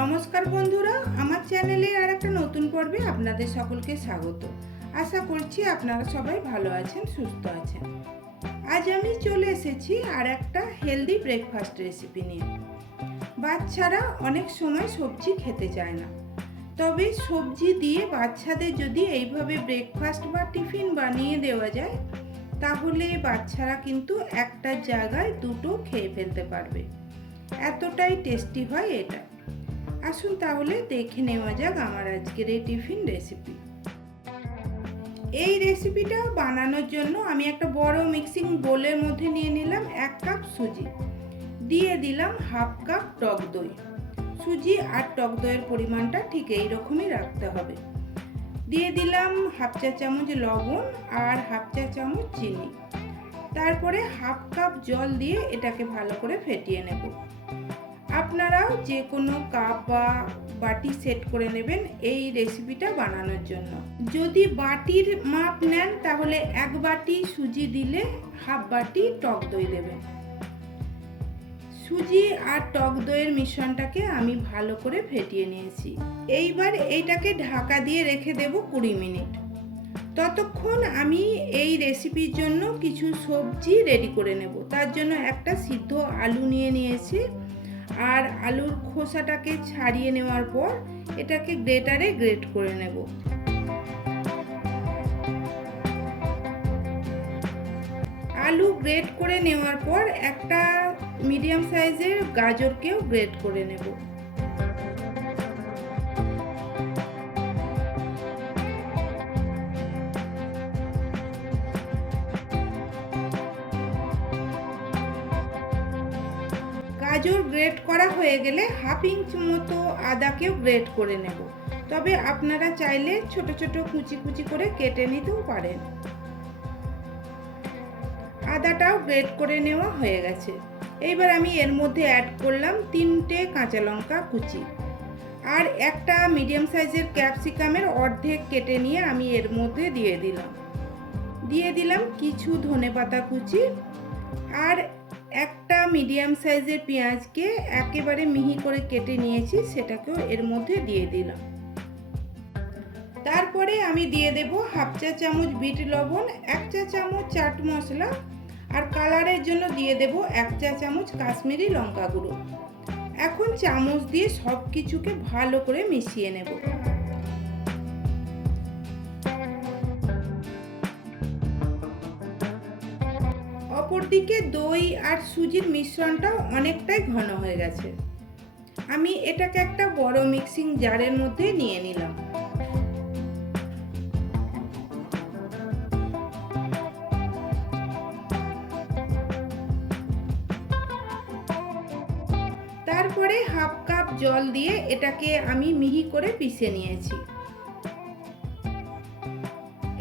নমস্কার বন্ধুরা, আমার চ্যানেলে আর একটা নতুন পর্বে আপনাদের সকলকে স্বাগত। আশা করছি আপনারা সবাই ভালো আছেন, সুস্থ আছেন। আজ আমি চলে এসেছি আর একটা হেলদি ব্রেকফাস্ট রেসিপি নিয়ে। বাচ্চারা অনেক সময় সবজি খেতে চায় না, তবে সবজি দিয়ে বাচ্চাদের যদি এইভাবে ব্রেকফাস্ট বা টিফিন বানিয়ে দেওয়া যায়, তাহলে বাচ্চারা কিন্তু একটা জায়গায় দুটো খেয়ে ফেলতে পারবে। এতটাই টেস্টি হয় এটা। আসুন তাহলে দেখে নেওয়া যাক আমার আজকের এই টিফিন রেসিপি। এই রেসিপিটা বানানোর জন্য আমি একটা বড় মিক্সিং বোলের মধ্যে নিয়ে নিলাম 1 কাপ সুজি, দিয়ে দিলাম হাফ কাপ টক দই। সুজি আর টক দইয়ের পরিমাণটা ঠিক এই রকমই রাখতে হবে। দিয়ে দিলাম হাফ চা চামচ লবণ আর হাফ চা চামচ চিনি। তারপরে হাফ কাপ জল দিয়ে এটাকে ভালো করে ফেটিয়ে নেব। আপনারাও যে কোনো কাপ বা বাটি সেট করে নেবেন এই রেসিপিটা বানানোর জন্য। যদি বাটির মাপ নেন তাহলে 1 বাটি সুজি দিলে হাফ বাটি টক দই দেবেন। সুজি আর টক দইয়ের মিশ্রণটাকে আমি ভালো করে ফেটিয়ে নিয়েছি। এইবার এইটাকে ঢাকা দিয়ে রেখে দেব 20 মিনিট। ততক্ষণ আমি এই রেসিপির জন্য কিছু সবজি রেডি করে নেব। তার জন্য একটা সিদ্ধ আলু নিয়ে নিয়েছি, আর আলুর খোসাটাকে ছাড়িয়ে নেওয়ার পর এটাকে গ্রেটারে গ্রেট করে নেব। আলু গ্রেট করে নেওয়ার পর একটা মিডিয়াম সাইজের গাজরকেও গ্রেট করে নেব। গাজর গ্রেট করা হয়ে গেলে হাফ ইঞ্চ মতো আদাকেও গ্রেট করে নেব। তবে আপনারা চাইলে ছোট ছোট কুচি কুচি করে কেটে নিতেও পারেন। আদাটাও গ্রেট করে নেওয়া হয়ে গেছে। এইবার আমি এর মধ্যে অ্যাড করলাম 3টে কাঁচা লঙ্কা কুচি, আর একটা মিডিয়াম সাইজের ক্যাপসিকামের অর্ধেক কেটে নিয়ে আমি এর মধ্যে দিয়ে দিলাম কিছু ধনেপাতা কুচি, আর একটা মিডিয়াম সাইজের পেঁয়াজকে একেবারে মিহি করে কেটে নিয়েছি, সেটাকেও এর মধ্যে দিয়ে দিলাম। তারপরে আমি দিয়ে দেব হাফ চা চামচ বিট লবণ, 1 চা চামচ চাট মশলা, আর কালারের জন্য দিয়ে দেব 1 চা চামচ কাশ্মীরি লঙ্কা গুঁড়ো। এখন চামচ দিয়ে সব কিছুকে ভালো করে মিশিয়ে নেব। অপরদিকে দই আর সুজির মিশ্রণটাও অনেকটাই ঘন হয়ে গেছে। আমি এটাকে একটা বড় মিক্সিং জারের মধ্যে নিয়ে নিলাম। তারপরে হাফ কাপ জল দিয়ে এটাকে আমি মিহি করে পিষে নিয়েছি।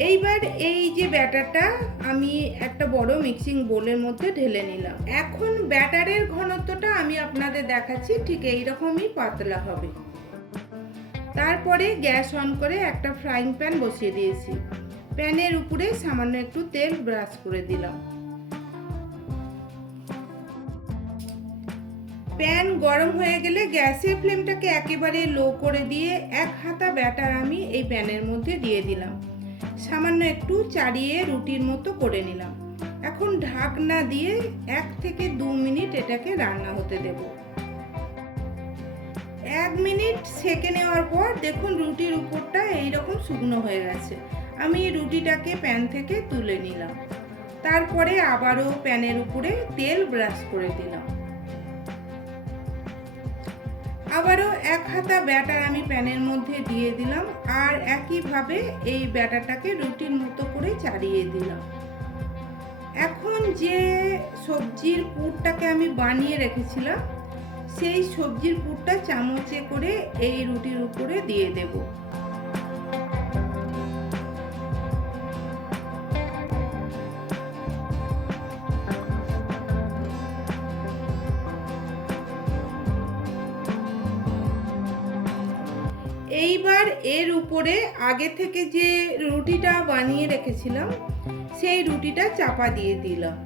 এইবার এই যে ব্যাটারটা আমি একটা বড় মিক্সিং বোলের মধ্যে ঢেলে নিলাম। এখন ব্যাটারের ঘনত্বটা আমি আপনাদের দেখাচ্ছি, ঠিক এইরকমই পাতলা হবে। তারপরে গ্যাস অন করে একটা ফ্রাইং প্যান বসিয়ে দিয়েছি। প্যানের উপরে সামান্য একটু তেল ব্রাশ করে দিলাম। প্যান গরম হয়ে গেলে গ্যাসের ফ্লেমটাকে একেবারে লো করে দিয়ে 1 হাতা ব্যাটার আমি এই প্যানের মধ্যে দিয়ে দিলাম। সামান্য একটু চাড়িয়ে রুটির মতো করে নিলাম। এখন ঢাকনা দিয়ে 1 থেকে 2 মিনিট এটাকে রান্না হতে দেব। 1 মিনিট সেকে নেওয়ার পর দেখুন রুটির উপরটা এইরকম শুকনো হয়ে গেছে। আমি রুটিটাকে প্যান থেকে তুলে নিলাম। তারপরে আবারও প্যানের উপরে তেল ব্রাশ করে দিলাম। আবারও 1 হাতা ব্যাটার আমি প্যানের মধ্যে দিয়ে দিলাম, আর একইভাবে এই ব্যাটারটাকে রুটির মতো করে চাড়িয়ে দিলাম। এখন যে সবজির পুরটাকে আমি বানিয়ে রেখেছিলাম, সেই সবজির পুরটা চামচে করে এই রুটির উপরে দিয়ে দেব। এইবার এর উপরে আগে থেকে যে রুটিটা বানিয়ে রেখেছিলাম সেই রুটিটা চাপা দিয়ে দিলাম।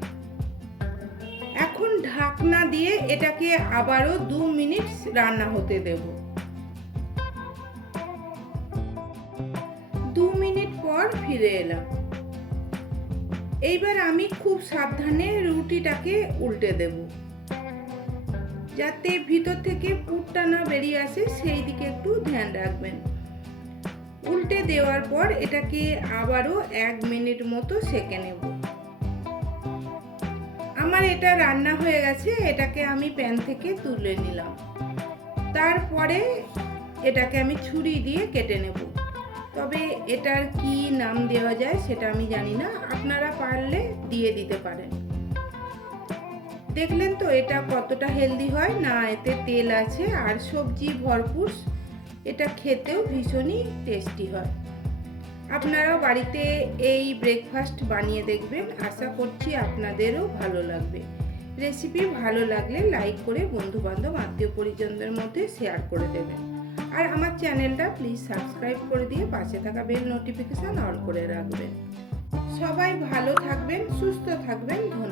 এখন ঢাকনা দিয়ে এটাকে আবারও 2 মিনিট রান্না হতে দেব। 2 মিনিট পর ফিরে এলাম। এইবার আমি খুব সাবধানে রুটিটাকে উল্টে দেব, যাতে ভিতর থেকে পুরটা না বেরিয়ে আসে, সেই দিকে একটু ধ্যান রাখবেন। উল্টে দেওয়ার পর এটাকে আবারও 1 মিনিট মতো সেঁকে নেব। আমার এটা রান্না হয়ে গেছে, এটাকে আমি প্যান থেকে তুলে নিলাম। তারপরে এটাকে আমি ছুরি দিয়ে কেটে নেব। তবে এটার কি নাম দেওয়া যায় সেটা আমি জানি না, আপনারা পারলে দিয়ে দিতে পারেন। দেখলেন তো এটা কতটা হেলদি হয়, না এতে তেল আছে আর সবজি ভরপুর। এটা খেতেও ভীষণই টেস্টি হয়। আপনারাও বাড়িতে এই ব্রেকফাস্ট বানিয়ে দেখবেন, আশা করছি আপনাদেরও ভালো লাগবে। রেসিপি ভালো লাগলে লাইক করে বন্ধুবান্ধব আত্মীয় পরিজনদের মধ্যে শেয়ার করে দেবেন। আর আমার চ্যানেলটা প্লিজ সাবস্ক্রাইব করে দিয়ে পাশে থাকা বেল নোটিফিকেশান অল করে রাখবেন। সবাই ভালো থাকবেন, সুস্থ থাকবেন। ধন্যবাদ।